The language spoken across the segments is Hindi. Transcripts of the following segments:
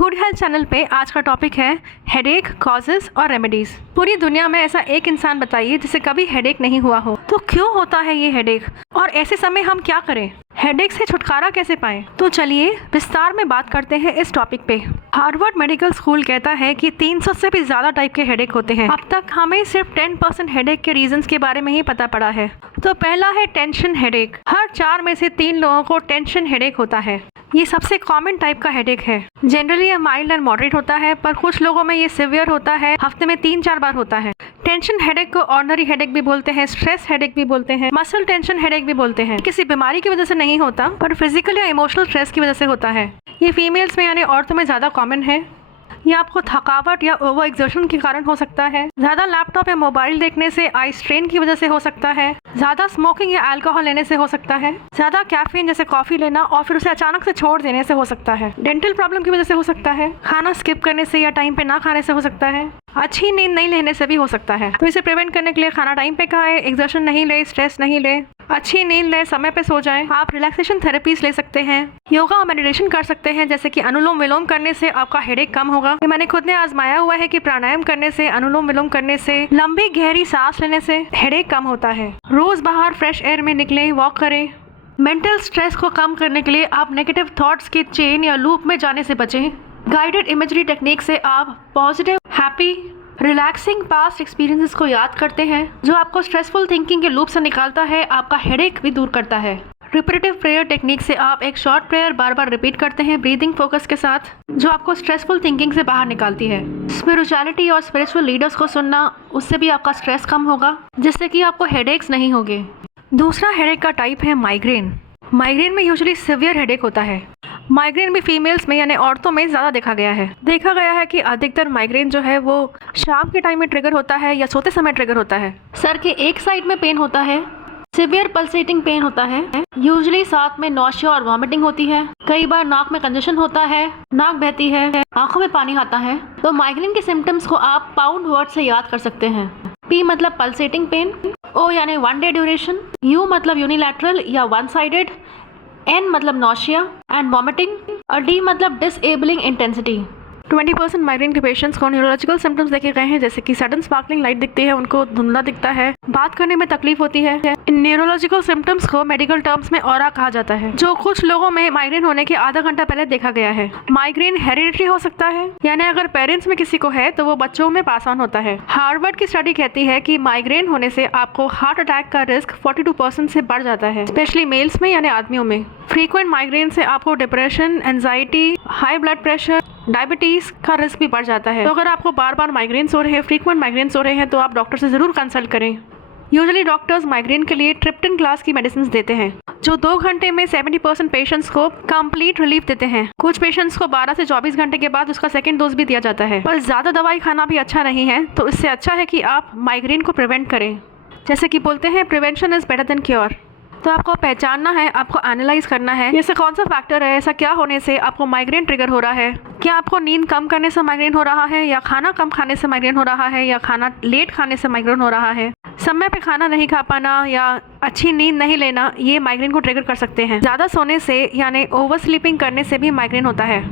गुड हेल्थ चैनल पे आज का टॉपिक है हेडेक कॉजेज और रेमेडीज। पूरी दुनिया में ऐसा एक इंसान बताइए जिसे कभी हेडेक नहीं हुआ हो। तो क्यों होता है ये हेडेक और ऐसे समय हम क्या करें, हेडेक से छुटकारा कैसे पाएं? तो चलिए विस्तार में बात करते हैं इस टॉपिक पे। हार्वर्ड मेडिकल स्कूल कहता है कि 300 से भी ज्यादा टाइप के हेडेक होते हैं। अब तक हमें सिर्फ 10% हेडेक के रीजंस के बारे में ही पता पड़ा है। तो पहला है टेंशन हेडेक। हर 4 में से 3 लोगों को टेंशन हेडेक होता है। ये सबसे कॉमन टाइप का हेडेक है। जनरली ये माइल्ड एंड मॉडरेट होता है, पर कुछ लोगों में ये सिवियर होता है, हफ्ते में 3-4 बार होता है। टेंशन हेडेक को ऑर्डिनरी हेडेक भी बोलते हैं, स्ट्रेस हेडेक भी बोलते हैं, मसल टेंशन हेडेक भी बोलते हैं। किसी बीमारी की वजह से नहीं होता, पर फिजिकल या इमोशनल स्ट्रेस की वजह से होता है। ये फीमेल्स में यानी औरतों में ज़्यादा कॉमन है। ये आपको थकावट या ओवर एक्सर्शन के कारण हो सकता है। ज़्यादा लैपटॉप या मोबाइल देखने से आई स्ट्रेन की वजह से हो सकता है। ज़्यादा स्मोकिंग या अल्कोहल लेने से हो सकता है। ज़्यादा कैफीन जैसे कॉफ़ी लेना और फिर उसे अचानक से छोड़ देने से हो सकता है। डेंटल प्रॉब्लम की वजह से हो सकता है। खाना स्किप करने से या टाइम पे ना खाने से हो सकता है। अच्छी नींद नहीं लेने से भी हो सकता है। तो इसे प्रिवेंट करने के लिए खाना टाइम पे खाएं, एक्सर्शन नहीं ले, स्ट्रेस नहीं ले, अच्छी नींद ले, समय पे सो जाएं। आप रिलैक्सेशन थेरेपीज ले सकते हैं, योगा और मेडिटेशन कर सकते हैं, जैसे कि अनुलोम विलोम करने से आपका हेडेक कम होगा। ये मैंने खुद ने आजमाया हुआ है कि प्राणायाम करने से, अनुलोम विलोम करने से, लंबी गहरी सांस लेने से हेडेक कम होता है। रोज बाहर फ्रेश एयर में निकलें, वॉक करें। मेंटल स्ट्रेस को कम करने के लिए आप नेगेटिव थॉट्स के चेन या लूप में जाने से बचें। गाइडेड इमेजरी टेक्निक से आप positive, happy, relaxing past experiences को याद करते हैं, जो आपको स्ट्रेसफुल थिंकिंग के लूप से निकालता है, आपका हेडेक भी दूर करता है। रिपीटेटिव प्रेयर टेक्निक से आप एक शॉर्ट प्रेयर बार बार रिपीट करते हैं ब्रीदिंग फोकस के साथ, जो आपको स्ट्रेसफुल थिंकिंग से बाहर निकालती है। स्पिरिचुअलिटी और स्पिरिचुअल लीडर्स को सुनना, उससे भी आपका स्ट्रेस कम होगा, जिससे कि आपको हेडेक्स नहीं होंगे। दूसरा हेडेक का टाइप है माइग्रेन। माइग्रेन में यूजुअली सिवियर हेडेक होता है। माइग्रेन भी फीमेल्स में यानी औरतों में ज़्यादा देखा गया है कि अधिकतर माइग्रेन जो है वो शाम के टाइम में ट्रिगर होता है या सोते समय ट्रिगर होता है। सर के एक साइड में पेन होता है, सिवियर पल्सेटिंग पेन होता है, यूजुअली साथ में नॉशिया और वॉमिटिंग होती है। कई बार नाक में कंजेशन होता है, नाक बहती है, आंखों में पानी आता है। तो माइग्रेन के सिम्टम्स को आप पाउंड वर्ड से याद कर सकते हैं। पी मतलब पल्सेटिंग पेन, ओ यानी 1 डे ड्यूरेशन, यू मतलब यूनिलैटरल या 1 साइडेड, N मतलब नॉशिया एंड वॉमिटिंग और D मतलब डिसेबलिंग इंटेंसिटी। 20% माइग्रेन के पेशेंट्स को न्यूरोलॉजिकल सिम्टम्स देखे गए हैं, जैसे कि सडन स्पार्कलिंग लाइट दिखती है, उनको धुंधला दिखता है, बात करने में तकलीफ होती है। इन न्यूरोलॉजिकल सिम्टम्स को मेडिकल टर्म्स में ऑरा कहा जाता है, जो कुछ लोगों में माइग्रेन होने के आधा घंटा पहले देखा गया है। माइग्रेन हेरिडिटरी हो सकता है, यानी अगर पेरेंट्स में किसी को है तो वो बच्चों में पास ऑन होता है। हार्वर्ड की स्टडी कहती है कि माइग्रेन होने से आपको हार्ट अटैक का रिस्क 42% से बढ़ जाता है, स्पेशली मेल्स में यानी आदमियों में। फ्रीक्वेंट माइग्रेन से आपको depression, anxiety, high blood pressure, diabetes का रिस्क भी बढ़ जाता है। तो अगर आपको बार बार माइग्रेन्स हो रहे हैं, फ्रीक्वेंट माइग्रेन्स हो रहे हैं, तो आप डॉक्टर से ज़रूर कंसल्ट करें। यूजुअली डॉक्टर्स माइग्रेन के लिए ट्रिप्टन क्लास की मेडिसिन देते हैं, जो 2 घंटे में 70% पेशेंट्स को कंप्लीट रिलीफ देते हैं। कुछ पेशेंट्स को 12 से 24 घंटे के बाद उसका सेकेंड डोज भी दिया जाता है। पर ज़्यादा दवाई खाना भी अच्छा नहीं है, तो इससे अच्छा है कि आप माइग्रेन को प्रिवेंट करें। जैसे कि बोलते हैं prevention is better than cure. तो आपको पहचानना है, आपको एनालाइज करना है, जैसे कौन सा फैक्टर है, ऐसा क्या होने से आपको माइग्रेन ट्रिगर हो रहा है। क्या आपको नींद कम करने से माइग्रेन हो रहा है, या खाना कम खाने से माइग्रेन हो रहा है, या खाना लेट खाने से माइग्रेन हो रहा है। समय पे खाना नहीं खा पाना या अच्छी नींद नहीं लेना, ये माइग्रेन को ट्रिगर कर सकते हैं। ज़्यादा सोने से यानी ओवर स्लीपिंग करने से भी माइग्रेन होता है।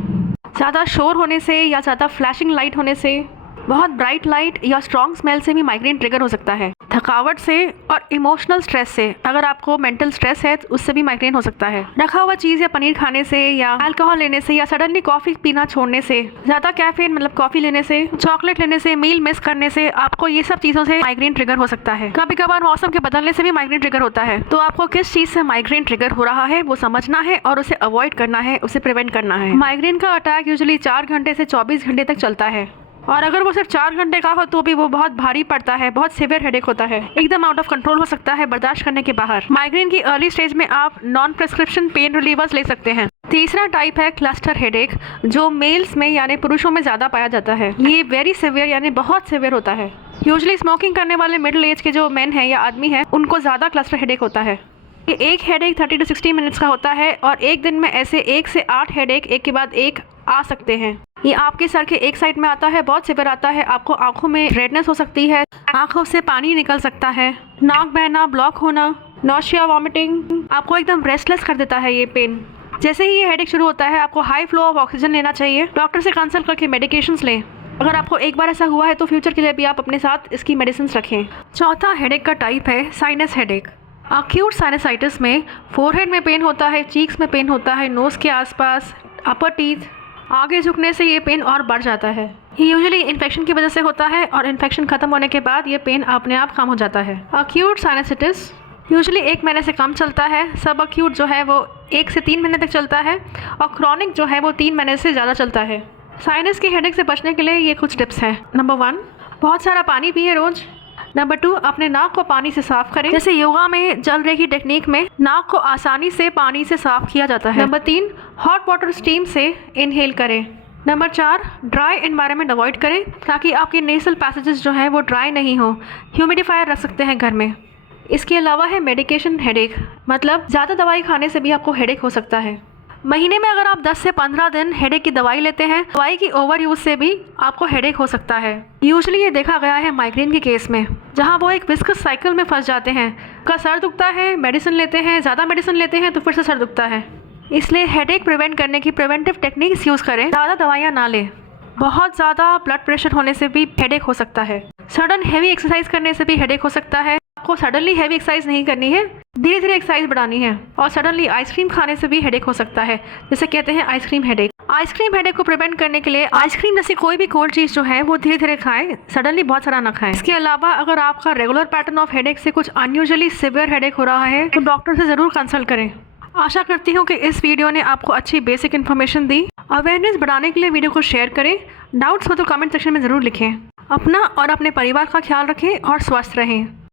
ज़्यादा शोर होने से या ज़्यादा फ्लैशिंग लाइट होने से, बहुत ब्राइट लाइट या स्ट्रॉन्ग स्मेल से भी माइग्रेन ट्रिगर हो सकता है। थकावट से और इमोशनल स्ट्रेस से, अगर आपको मेंटल स्ट्रेस है तो उससे भी माइग्रेन हो सकता है। रखा हुआ चीज़ या पनीर खाने से, या अल्कोहल लेने से, या सडनली कॉफ़ी पीना छोड़ने से, ज़्यादा कैफीन मतलब कॉफ़ी लेने से, चॉकलेट लेने से, मील मिस करने से, आपको ये सब चीज़ों से माइग्रेन ट्रिगर हो सकता है। कभी कभार मौसम के बदलने से भी माइग्रेन ट्रिगर होता है। तो आपको किस चीज़ से माइग्रेन ट्रिगर हो रहा है वो समझना है और उसे अवॉइड करना है, उसे प्रिवेंट करना है। माइग्रेन का अटैक यूजुअली 4 घंटे से 24 घंटे तक चलता है, और अगर वो सिर्फ 4 घंटे का हो तो भी वो बहुत भारी पड़ता है, बहुत सीवियर हेडेक होता है, एकदम आउट ऑफ कंट्रोल हो सकता है, बर्दाश्त करने के बाहर। माइग्रेन की अर्ली स्टेज में आप नॉन प्रिस्क्रिप्शन पेन रिलीवर्स ले सकते हैं। तीसरा टाइप है क्लस्टर हेडेक, जो मेल्स में यानी पुरुषों में ज़्यादा पाया जाता है। ये वेरी सिवियर यानी बहुत सिवियर होता है। यूजुअली स्मोकिंग करने वाले मिडिल एज के जो मेन हैं या आदमी हैं, उनको ज़्यादा क्लस्टर हेडेक होता है। ये एक हेडेक 30 to 60 मिनट्स का होता है, और एक दिन में ऐसे 1 से 8 हेडेक एक के बाद एक आ सकते हैं। ये आपके सर के एक साइड में आता है, बहुत सिवियर आता है। आपको आंखों में रेडनेस हो सकती है, आंखों से पानी निकल सकता है, नाक बहना, ब्लॉक होना, नॉशिया, वॉमिटिंग, आपको एकदम रेस्टलेस कर देता है ये पेन। जैसे ही ये हेडेक शुरू होता है आपको हाई फ्लो ऑफ ऑक्सीजन लेना चाहिए। डॉक्टर से कंसल्ट करके मेडिकेशंस लें। अगर आपको एक बार ऐसा हुआ है तो फ्यूचर के लिए भी आप अपने साथ इसकी मेडिसिन रखें। चौथा हेडेक का टाइप है साइनस हेडेक। अक्यूट साइनसाइटिस में फोरहेड में पेन होता है, चीक्स में पेन होता है, नोज़ के आसपास, अपर टीथ आगे झुकने से ये पेन और बढ़ जाता है। ये यूजुअली इन्फेक्शन की वजह से होता है और इन्फेक्शन खत्म होने के बाद ये पेन अपने आप कम हो जाता है। अक्यूट साइनसाइटिस यूजुअली 1 महीने से कम चलता है। सब अक्यूट जो है वो 1 से 3 महीने तक चलता है और क्रॉनिक जो है वो 3 महीने से ज़्यादा चलता है। साइनस की हेडेक से बचने के लिए ये कुछ टिप्स हैं। नंबर 1, बहुत सारा पानी पिए रोज़। नंबर 2, अपने नाक को पानी से साफ करें। जैसे योगा में जल रेखी टेक्निक में नाक को आसानी से पानी से साफ किया जाता है। नंबर 3, हॉट वाटर स्टीम से इनहेल करें। नंबर 4, ड्राई एनवायरनमेंट अवॉइड करें ताकि आपके नेसल पैसेजेस जो हैं वो ड्राई नहीं हो। ह्यूमिडिफायर रख सकते हैं घर में। इसके अलावा है मेडिकेशन हेडेक, मतलब ज़्यादा दवाई खाने से भी आपको हेडेक हो सकता है। महीने में अगर आप 10 से 15 दिन हेडेक की दवाई लेते हैं, दवाई की ओवर यूज से भी आपको हेडेक हो सकता है। यूजुअली ये देखा गया है माइग्रेन के केस में, जहां वो एक विस्कस साइकिल में फंस जाते हैं। का सर दुखता है, मेडिसिन लेते हैं, ज़्यादा मेडिसिन लेते हैं तो फिर से सर दुखता है। इसलिए हेडेक प्रिवेंट करने की प्रिवेंटिव टेक्निक्स यूज़ करें, ज़्यादा दवाइयाँ ना लें। बहुत ज़्यादा ब्लड प्रेशर होने से भी हेडेक हो सकता है। सडन हैवी एक्सरसाइज करने से भी हेडेक हो सकता है। आपको सडनली हैवी एक्सरसाइज नहीं करनी है, धीरे धीरे एक्सरसाइज बढ़ानी है। और सडनली आइसक्रीम खाने से भी हेडेक हो सकता है, जिसे कहते हैं आइसक्रीम हेडेक। आइसक्रीम हेडेक को प्रिवेंट करने के लिए आइसक्रीम जैसी कोई भी कोल्ड चीज़ जो है वो धीरे धीरे खाएं, सडनली बहुत सारा ना खाएं। इसके अलावा अगर आपका रेगुलर पैटर्न ऑफ हेडेक से कुछ अनयूजुअली सिवियर हेडेक हो रहा है तो डॉक्टर से ज़रूर कंसल्ट करें। आशा करती हूँ कि इस वीडियो ने आपको अच्छी बेसिक इन्फॉर्मेशन दी। अवेयरनेस बढ़ाने के लिए वीडियो को शेयर करें। डाउट्स हो तो कमेंट सेक्शन में ज़रूर लिखें। अपना और अपने परिवार का ख्याल रखें और स्वस्थ रहें।